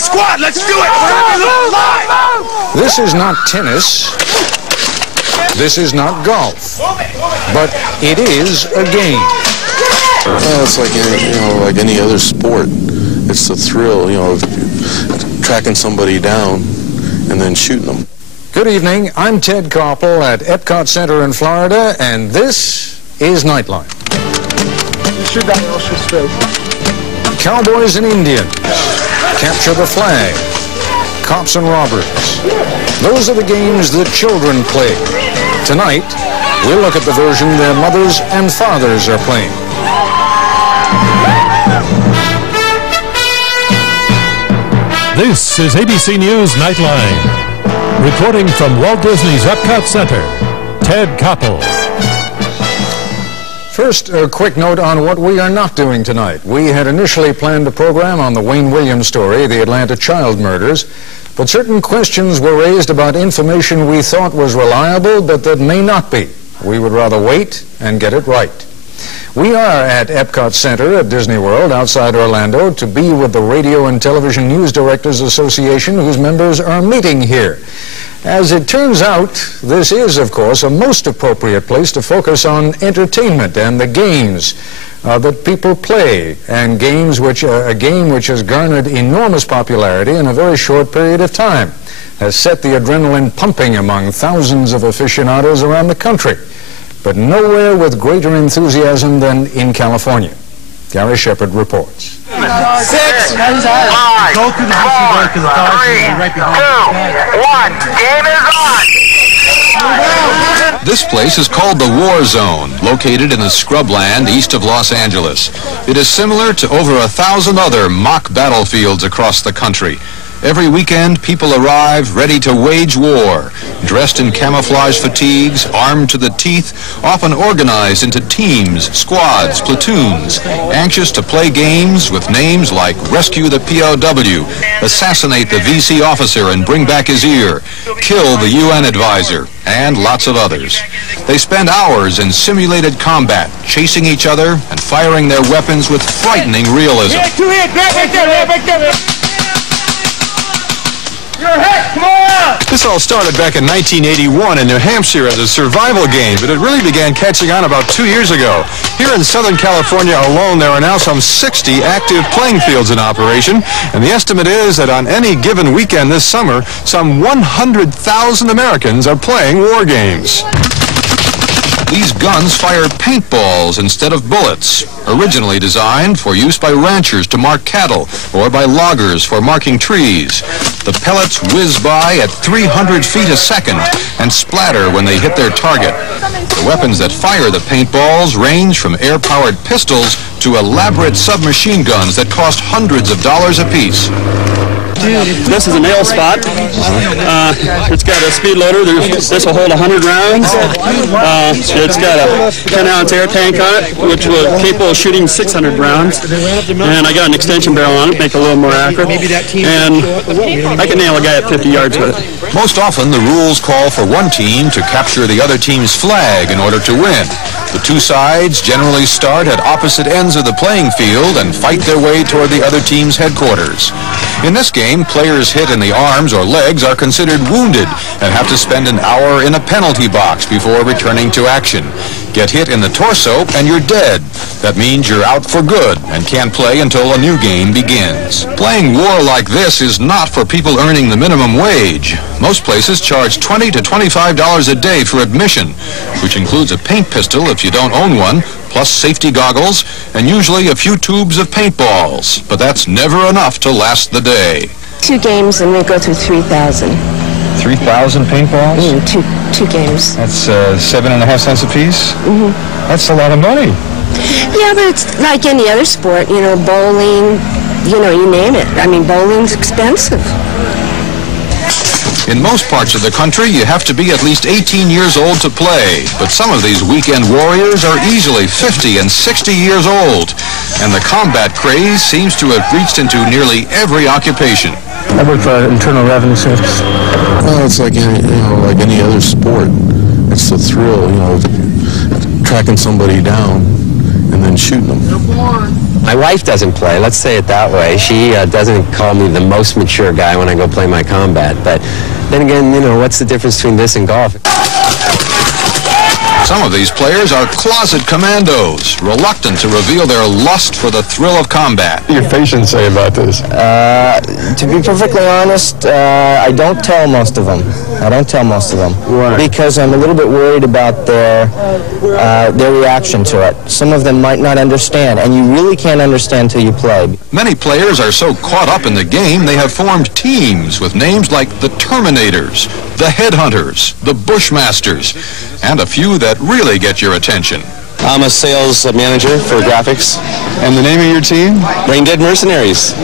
my squad, let's do it! This is not tennis. This is not golf. But it is a game. Well, it's like like any other sport. It's the thrill, of tracking somebody down and then shooting them. Good evening. I'm Ted Koppel at Epcot Center in Florida, and this is Nightline. Cowboys and Indians, capture the flag, cops and robbers. Those are the games that children play. Tonight, we'll look at the version their mothers and fathers are playing. This is ABC News Nightline. Reporting from Walt Disney's Epcot Center, Ted Koppel. First, a quick note on what we are not doing tonight. We had initially planned a program on the Wayne Williams story, the Atlanta child murders, but certain questions were raised about information we thought was reliable, but that may not be. We would rather wait and get it right. We are at Epcot Center at Disney World outside Orlando to be with the Radio and Television News Directors Association, whose members are meeting here. As it turns out, this is, of course, a most appropriate place to focus on entertainment and the games that people play, and a game which has garnered enormous popularity in a very short period of time, has set the adrenaline pumping among thousands of aficionados around the country, but nowhere with greater enthusiasm than in California. Gary Shepard reports. 6, 5, 4, 3, 2, 1, game is on! This place is called the War Zone, located in the scrubland east of Los Angeles. It is similar to over 1,000 other mock battlefields across the country. Every weekend, people arrive ready to wage war, dressed in camouflage fatigues, armed to the teeth, often organized into teams, squads, platoons, anxious to play games with names like Rescue the POW, Assassinate the VC officer and bring back his ear, Kill the UN advisor, and lots of others. They spend hours in simulated combat, chasing each other and firing their weapons with frightening realism. This all started back in 1981 in New Hampshire as a survival game, but it really began catching on about 2 years ago. Here in Southern California alone, there are now some 60 active playing fields in operation, and the estimate is that on any given weekend this summer, some 100,000 Americans are playing war games. These guns fire paintballs instead of bullets, originally designed for use by ranchers to mark cattle or by loggers for marking trees. The pellets whiz by at 300 feet a second and splatter when they hit their target. The weapons that fire the paintballs range from air-powered pistols to elaborate submachine guns that cost hundreds of dollars apiece. This is a nail spot. It's got a speed loader. This will hold 100 rounds. It's got a 10-ounce air tank on it, which will capable of shooting 600 rounds. And I got an extension barrel on it, make it a little more accurate. And I can nail a guy at 50 yards with it. Most often, the rules call for one team to capture the other team's flag in order to win. The two sides generally start at opposite ends of the playing field and fight their way toward the other team's headquarters. In this game, players hit in the arms or legs are considered wounded and have to spend an hour in a penalty box before returning to action. Get hit in the torso and you're dead. That means you're out for good and can't play until a new game begins. Playing war like this is not for people earning the minimum wage. Most places charge $20 to $25 a day for admission, which includes a paint pistol if you don't own one, plus safety goggles, and usually a few tubes of paintballs. But that's never enough to last the day. 2 games and we go through 3,000. 3,000 paintballs? Two games. That's 7.5 cents a piece? Mm-hmm. That's a lot of money. Yeah, but it's like any other sport, bowling, you name it. I mean, bowling's expensive. In most parts of the country, you have to be at least 18 years old to play, but some of these weekend warriors are easily 50 and 60 years old, and the combat craze seems to have reached into nearly every occupation. I work for Internal Revenue Service. Well, it's like any other sport. It's the thrill, tracking somebody down and then shooting them. My wife doesn't play, let's say it that way. She doesn't call me the most mature guy when I go play my combat. But then again, you know, what's the difference between this and golf? Some of these players are closet commandos, reluctant to reveal their lust for the thrill of combat. What do your patients say about this? To be perfectly honest, I don't tell most of them. Why? Because I'm a little bit worried about their reaction to it. Some of them might not understand, and you really can't understand till you play. Many players are so caught up in the game they have formed teams with names like the Terminators, the Headhunters, the Bushmasters, and a few that really get your attention. I'm a sales manager for graphics. And the name of your team? Brain Dead Mercenaries.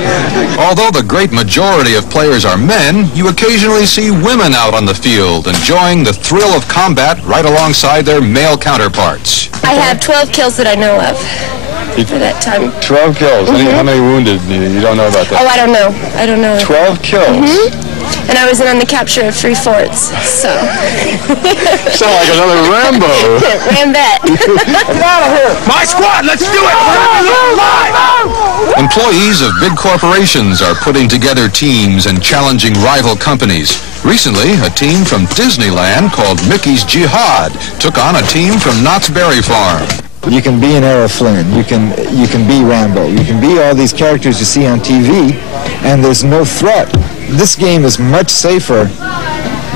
Although the great majority of players are men, you occasionally see women out on the field enjoying the thrill of combat right alongside their male counterparts. I have 12 kills that I know of for that time. 12 kills. How many wounded? You don't know about that? Oh, I don't know. 12 kills? And I was in on the capture of 3 forts, so. Sound like another Rambo. Rambette. Get out of here! My squad, let's do it! Live! Employees of big corporations are putting together teams and challenging rival companies. Recently, a team from Disneyland called Mickey's Jihad took on a team from Knott's Berry Farm. You can be an Errol Flynn, you can be Rambo, you can be all these characters you see on TV, and there's no threat. This game is much safer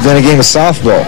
than a game of softball.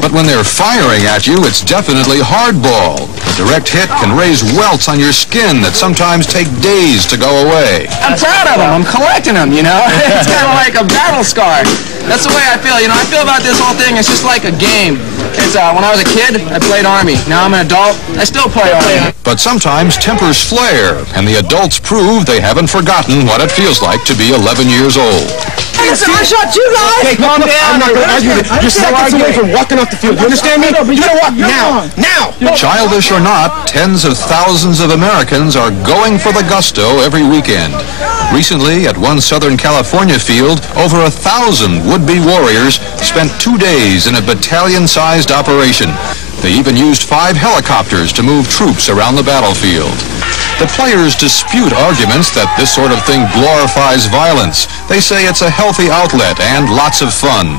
But when they're firing at you, it's definitely hardball. A direct hit can raise welts on your skin that sometimes take days to go away. I'm proud of them. I'm collecting them, you know? It's kind of like a battle scar. That's the way I feel. You know, I feel about this whole thing, it's just like a game. It's, when I was a kid, I played Army. Now I'm an adult, I still play Army. But sometimes tempers flare, and the adults prove they haven't forgotten what it feels like to be 11 years old. Listen, I shot you guys! Okay, calm down. I'm not going to argue with you. You're seconds away from walking off the field. You understand me? You gotta walk now. Now! Childish or not, tens of thousands of Americans are going for the gusto every weekend. Recently, at one Southern California field, over 1,000 would-be warriors spent 2 days in a battalion-sized operation. They even used 5 helicopters to move troops around the battlefield. The players dispute arguments that this sort of thing glorifies violence. They say it's a healthy outlet and lots of fun.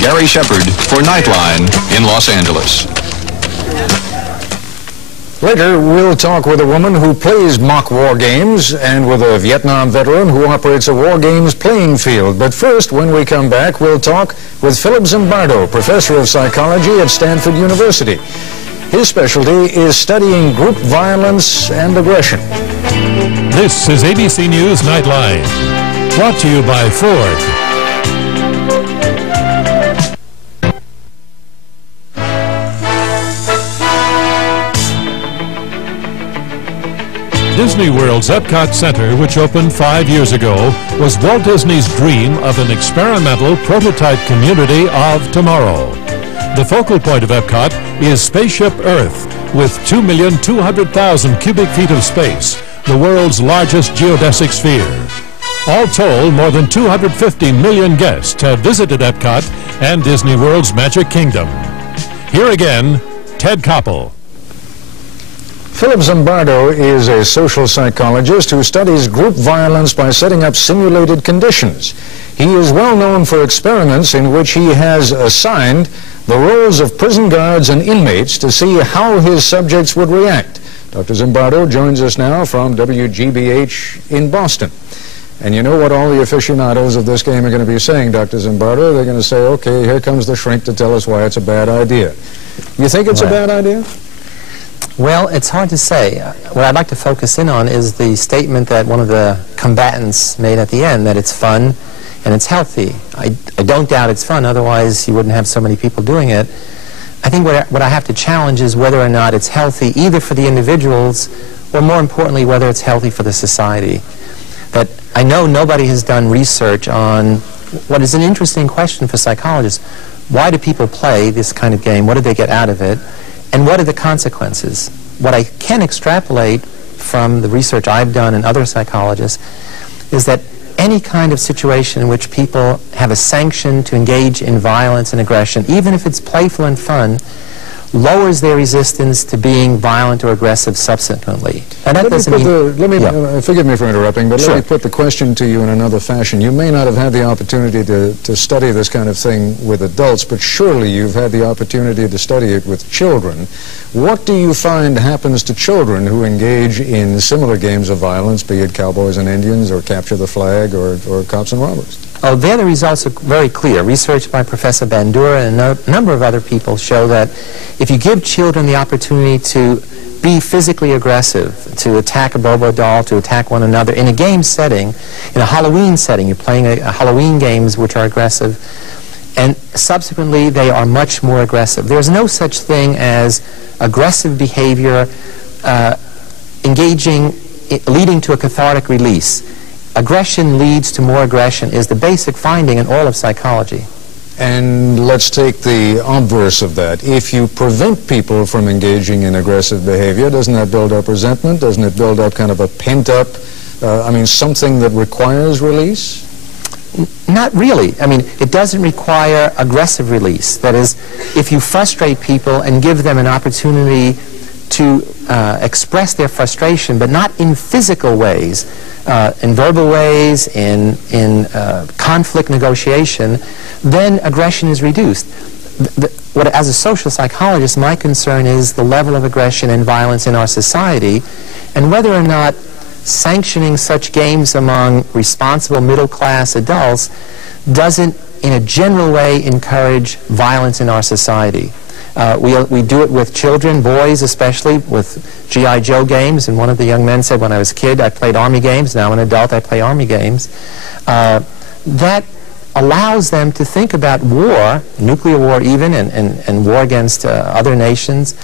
Gary Shepard for Nightline in Los Angeles. Later, we'll talk with a woman who plays mock war games and with a Vietnam veteran who operates a war games playing field. But first, when we come back, we'll talk with Philip Zimbardo, professor of psychology at Stanford University. His specialty is studying group violence and aggression. This is ABC News Nightline, brought to you by Ford. Disney World's Epcot Center, which opened 5 years ago, was Walt Disney's dream of an experimental prototype community of tomorrow. The focal point of Epcot is Spaceship Earth, with 2,200,000 cubic feet of space, the world's largest geodesic sphere. All told, more than 250 million guests have visited Epcot and Disney World's Magic Kingdom. Here again, Ted Koppel. Philip Zimbardo is a social psychologist who studies group violence by setting up simulated conditions. He is well known for experiments in which he has assigned the roles of prison guards and inmates to see how his subjects would react. Dr. Zimbardo joins us now from WGBH in Boston. And you know what all the aficionados of this game are going to be saying, Dr. Zimbardo? They're going to say, okay, here comes the shrink to tell us why it's a bad idea. You think it's a bad idea? Well, it's hard to say. What I'd like to focus in on is the statement that one of the combatants made at the end, that it's fun and it's healthy. I don't doubt it's fun, otherwise you wouldn't have so many people doing it. I think what I have to challenge is whether or not it's healthy either for the individuals or, more importantly, whether it's healthy for the society. That I know nobody has done research on what is an interesting question for psychologists. Why do people play this kind of game? What do they get out of it? And what are the consequences? What I can extrapolate from the research I've done and other psychologists is that any kind of situation in which people have a sanction to engage in violence and aggression, even if it's playful and fun, lowers their resistance to being violent or aggressive subsequently. And that doesn't mean... Forgive me for interrupting, but Sure. let me put the question to you in another fashion. You may not have had the opportunity to study this kind of thing with adults, but surely you've had the opportunity to study it with children. What do you find happens to children who engage in similar games of violence, be it cowboys and Indians or capture the flag or cops and robbers? Oh, there the results are very clear. Research by Professor Bandura and a number of other people show that if you give children the opportunity to be physically aggressive, to attack a Bobo doll, to attack one another in a game setting, in a Halloween setting, you're playing Halloween games which are aggressive, and subsequently they are much more aggressive. There's no such thing as aggressive behavior leading to a cathartic release. Aggression leads to more aggression is the basic finding in all of psychology. And let's take the obverse of that. If you prevent people from engaging in aggressive behavior, doesn't that build up resentment? Doesn't it build up kind of a pent-up, something that requires release? Not really. I mean, it doesn't require aggressive release. That is, if you frustrate people and give them an opportunity to express their frustration, but not in physical ways, in verbal ways, in conflict negotiation, then aggression is reduced. As a social psychologist, my concern is the level of aggression and violence in our society, and whether or not sanctioning such games among responsible middle-class adults doesn't, in a general way, encourage violence in our society. We do it with children, boys especially, with G.I. Joe games, and one of the young men said, when I was a kid, I played Army games, now I'm an adult, I play Army games. That allows them to think about war, nuclear war even, and war against other nations,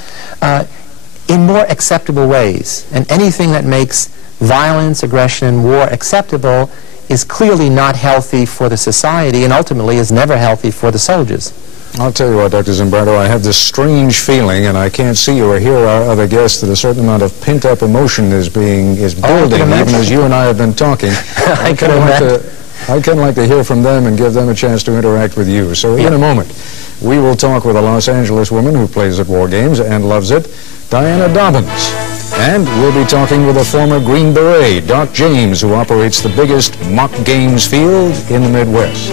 in more acceptable ways. And anything that makes violence, aggression, and war acceptable is clearly not healthy for the society, and ultimately is never healthy for the soldiers. I'll tell you what, Dr. Zimbardo, I have this strange feeling, and I can't see you or hear our other guests, that a certain amount of pent-up emotion is building, even as you and I have been talking. I'd kind of like to hear from them and give them a chance to interact with you. So in a moment, we will talk with a Los Angeles woman who plays at war games and loves it, Diana Dobbins. And we'll be talking with a former Green Beret, Doc James, who operates the biggest mock games field in the Midwest.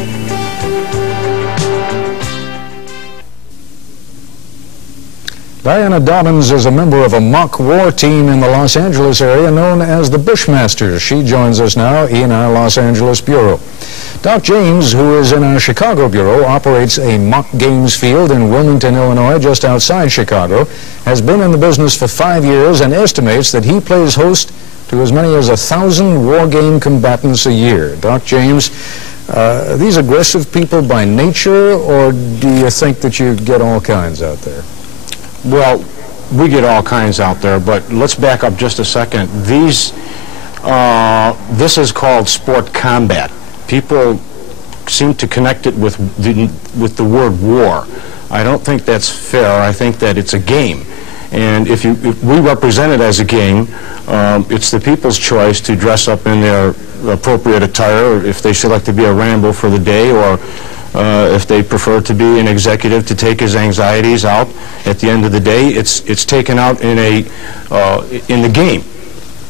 Diana Dobbins is a member of a mock war team in the Los Angeles area known as the Bushmasters. She joins us now in our Los Angeles bureau. Doc James, who is in our Chicago bureau, operates a mock games field in Wilmington, Illinois, just outside Chicago, has been in the business for 5 years and estimates that he plays host to as many as 1,000 war game combatants a year. Doc James, are these aggressive people by nature, or do you think that you get all kinds out there? Well, we get all kinds out there, but let's back up just a second. This is called sport combat. People seem to connect it with the word war. I don't think that's fair. I think that it's a game. And if we represent it as a game, it's the people's choice to dress up in their appropriate attire, if they select to be a Rambo for the day, or if they prefer to be an executive to take his anxieties out. At the end of the day, it's taken out in the game.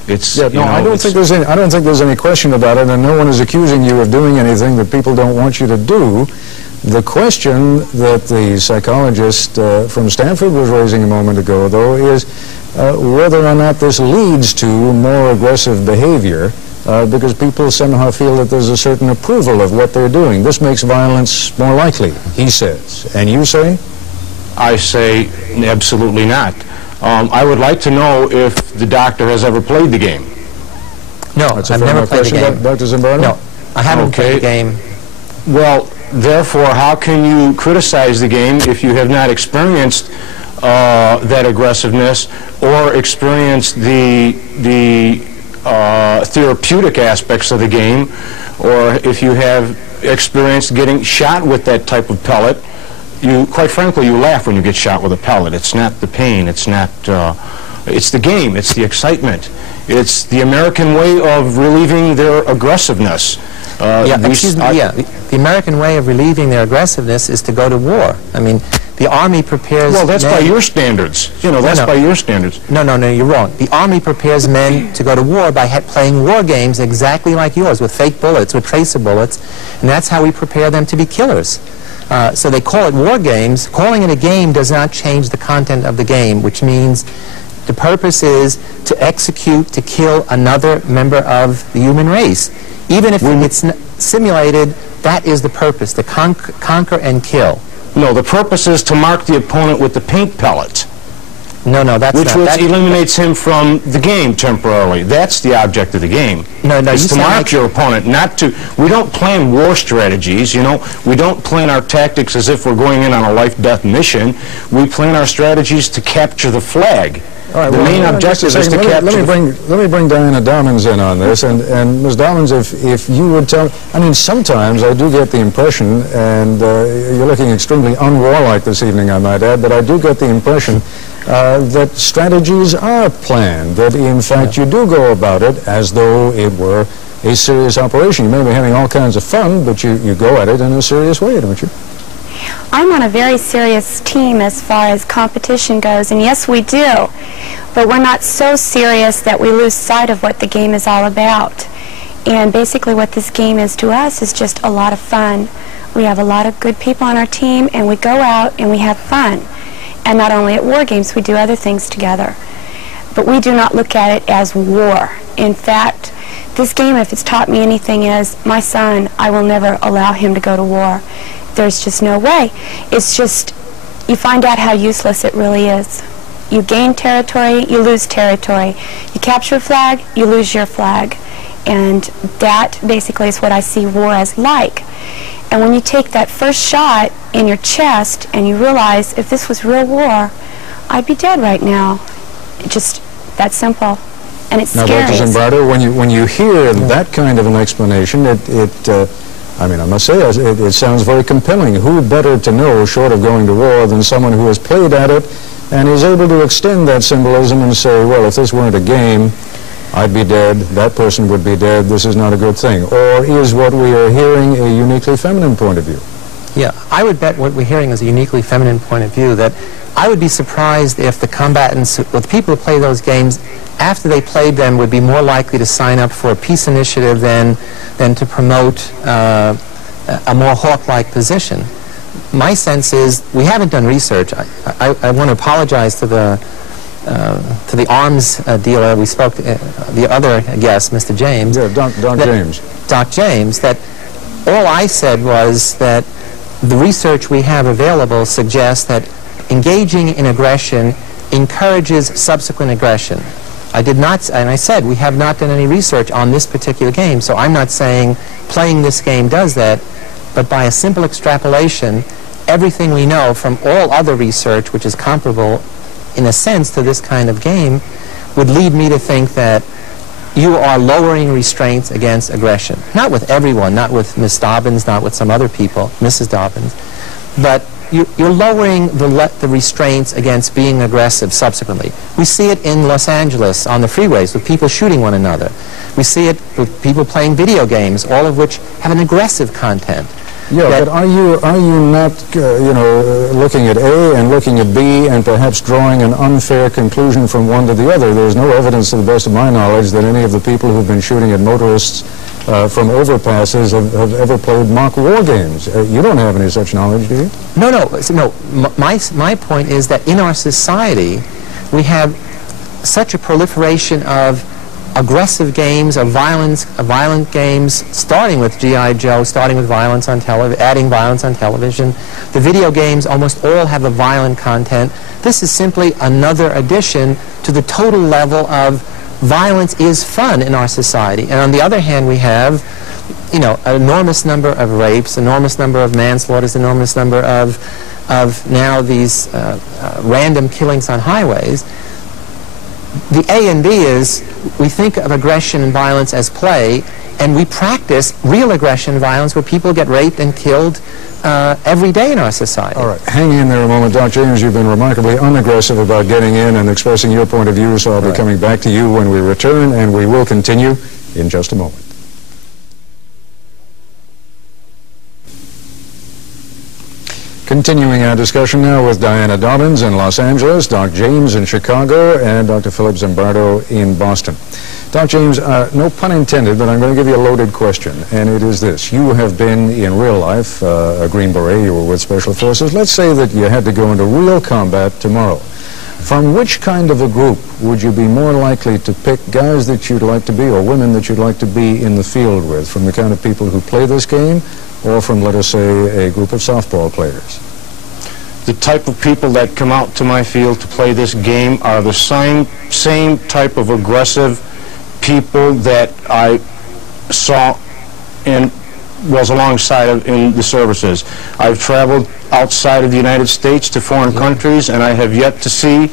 I don't think there's any question about it, and no one is accusing you of doing anything that people don't want you to do. The question that the psychologist from Stanford was raising a moment ago, though, is whether or not this leads to more aggressive behavior, because people somehow feel that there's a certain approval of what they're doing. This makes violence more likely, he says. And you say? I say absolutely not. I would like to know if the doctor has ever played the game. No, I've never played the game. Dr. Zimbardo? No, I haven't played the game. Well, therefore, how can you criticize the game if you have not experienced that aggressiveness or experienced the therapeutic aspects of the game, or if you have experienced getting shot with that type of pellet? Quite frankly, you laugh when you get shot with a pellet. It's not the pain. It's not. It's the game. It's the excitement. It's the American way of relieving their aggressiveness. The American way of relieving their aggressiveness is to go to war. I mean, The Army prepares Well, that's men. by your standards. You know, that's by your standards. No, you're wrong. The Army prepares men to go to war by playing war games exactly like yours, with fake bullets, with tracer bullets, and that's how we prepare them to be killers. So they call it war games. Calling it a game does not change the content of the game, which means the purpose is to execute, to kill another member of the human race. Even if it's simulated, that is the purpose, to conquer and kill. No, the purpose is to mark the opponent with the paint pellets. No, that's which not. Which eliminates him from the game temporarily. That's the object of the game. No, it's to mark your opponent, not to... We don't plan war strategies, you know. We don't plan our tactics as if we're going in on a life-death mission. We plan our strategies to capture the flag. All right, the main objective is to capture... Let me bring Diana Dommins in on this, and Ms. Dommins, if you would tell... I mean, sometimes I do get the impression, and you're looking extremely unwarlike this evening, I might add, but I do get the impression that strategies are planned, that in fact you do go about it as though it were a serious operation. You may be having all kinds of fun, but you go at it in a serious way, don't you? I'm on a very serious team as far as competition goes, and yes, we do. But we're not so serious that we lose sight of what the game is all about. And basically what this game is to us is just a lot of fun. We have a lot of good people on our team, and we go out and we have fun. And not only at war games, we do other things together. But we do not look at it as war. In fact, this game, if it's taught me anything, is my son, I will never allow him to go to war. There's just no way. It's just, you find out how useless it really is. You gain territory, you lose territory. You capture a flag, you lose your flag. And that basically is what I see war as like. And when you take that first shot in your chest and you realize, if this was real war, I'd be dead right now. Just that simple. And it's scary. Now, Dr. Zimbardo, when you hear that kind of an explanation, I mean, I must say, it sounds very compelling. Who better to know, short of going to war, than someone who has played at it and is able to extend that symbolism and say, well, if this weren't a game, I'd be dead, that person would be dead, this is not a good thing. Or is what we are hearing a uniquely feminine point of view? Yeah, I would bet what we're hearing is a uniquely feminine point of view, that I would be surprised if the combatants, or the people who play those games, after they played them, would be more likely to sign up for a peace initiative than to promote a more hawk-like position. My sense is, we haven't done research. I want to apologize to the arms dealer. We spoke to the other guest, Mr. James. Yeah, Doc James. Doc James, that all I said was that the research we have available suggests that engaging in aggression encourages subsequent aggression. I did not, and I said we have not done any research on this particular game, so I'm not saying playing this game does that, but by a simple extrapolation, everything we know from all other research, which is comparable in a sense to this kind of game, would lead me to think that you are lowering restraints against aggression. Not with everyone, not with Ms. Dobbins, not with some other people, Mrs. Dobbins, but you're lowering the restraints against being aggressive subsequently. We see it in Los Angeles on the freeways with people shooting one another. We see it with people playing video games, all of which have an aggressive content. Yeah, but are you not, looking at A and looking at B and perhaps drawing an unfair conclusion from one to the other? There's no evidence, to the best of my knowledge, that any of the people who've been shooting at motorists from overpasses have ever played mock war games. You don't have any such knowledge, do you? No. My point is that in our society, we have such a proliferation of aggressive games, of violent games, starting with G.I. Joe, starting with violence on television, adding violence on television. The video games almost all have a violent content. This is simply another addition to the total level of violence is fun in our society. And on the other hand, we have, an enormous number of rapes, enormous number of manslaughters, enormous number of now these random killings on highways. The A and B is, we think of aggression and violence as play, and we practice real aggression and violence where people get raped and killed every day in our society. All right, hang in there a moment. Dr. James, you've been remarkably unaggressive about getting in and expressing your point of view, so I'll be coming back to you when we return, and we will continue in just a moment. Continuing our discussion now with Diana Dobbins in Los Angeles, Doc James in Chicago, and Dr. Philip Zimbardo in Boston. Doc James, no pun intended, but I'm going to give you a loaded question, and it is this. You have been in real life a Green Beret, you were with Special Forces. Let's say that you had to go into real combat tomorrow. From which kind of a group would you be more likely to pick guys that you'd like to be or women that you'd like to be in the field with? From the kind of people who play this game or from, let us say, a group of softball players? The type of people that come out to my field to play this game are the same type of aggressive people that I saw and was alongside of in the services. I've traveled outside of the United States to foreign countries, and I have yet to see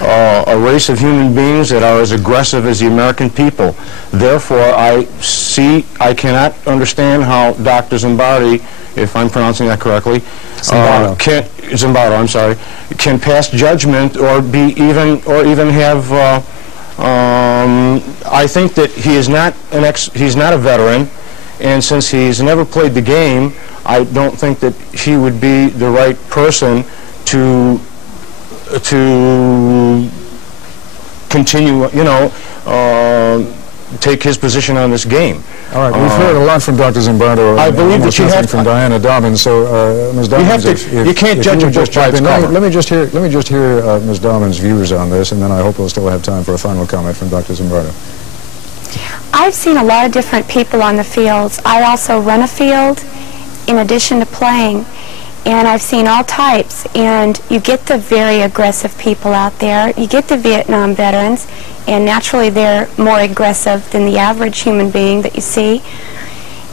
a race of human beings that are as aggressive as the American people. Therefore, I cannot understand how Dr. Zimbardo, if I'm pronouncing that correctly, Zimbardo, I'm sorry, can pass judgment or even have. I think that he is not he's not a veteran, and since he's never played the game, I don't think that he would be the right person to continue, take his position on this game. All right, we've heard a lot from Dr. Zimbardo. I believe that you have from Diana Dobbins. So, Ms. Dobbins, you can't judge a book by its cover. Let me just hear Ms. Dobbins' views on this, and then I hope we'll still have time for a final comment from Dr. Zimbardo. I've seen a lot of different people on the fields. I also run a field in addition to playing, and I've seen all types. And you get the very aggressive people out there. You get the Vietnam veterans, and naturally they're more aggressive than the average human being that you see.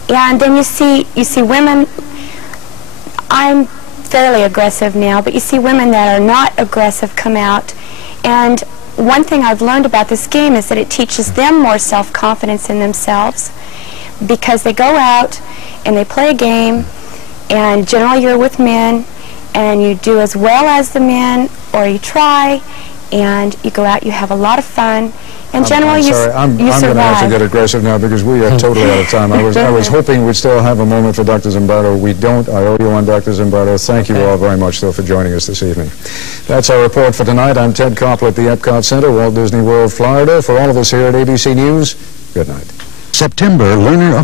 And then you see women. I'm fairly aggressive now, but you see women that are not aggressive come out. And one thing I've learned about this game is that it teaches them more self-confidence in themselves, because they go out and they play a game, and generally you're with men and you do as well as the men, or you try, and you go out, you have a lot of fun, and generally you survive. I'm going to have to get aggressive now because we are totally out of time. I was hoping we'd still have a moment for Dr. Zimbardo. We don't. I owe you one, Dr. Zimbardo. Thank you all very much, though, for joining us this evening. That's our report for tonight. I'm Ted Koppel at the Epcot Center, Walt Disney World, Florida. For all of us here at ABC News, good night. September, learner of